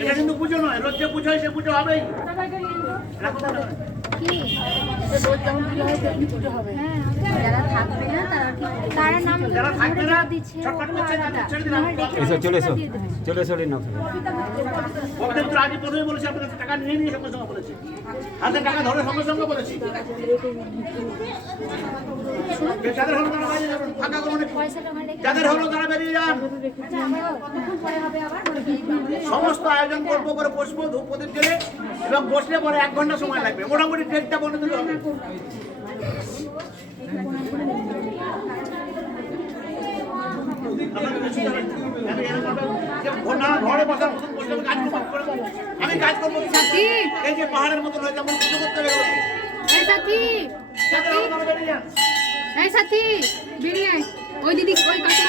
এটা কিন্তু পুজো নয়, রোজ যে পুজো হয় সে পুজো হবেই। যারা থাকবে না তারা নাম যারা থাকবে না ছটফট করছে তাদের ছেড়ে দিলাম। চলে এসো না ওদের তো আগে প্রথমে বলেছি আপনার কাছে টাকা নিয়ে নিয়ে সঙ্গে সঙ্গে বলেছি, হাতে টাকা ধরে সঙ্গে সঙ্গে বলেছি। যাদের হলো তারা বাইরে যাবেন, ফাঁকা করুন একটু। যাদের হলো তারা বেরিয়ে যান। সমস্ত আয়োজন করবো করে বসবো ধূপ প্রদীপ জেলে এবং বসলে পরে 1 ঘন্টা সময় লাগবে, মোটামুটি ডেটটা বলে দিলে হবে। আমি কাজ করবো এই যে পাহাড়ের মতন হয়ে যাবো, পুজো করতে হবে। সাথী বেরিয়ে আয়, ওই দিদি ওই কাছে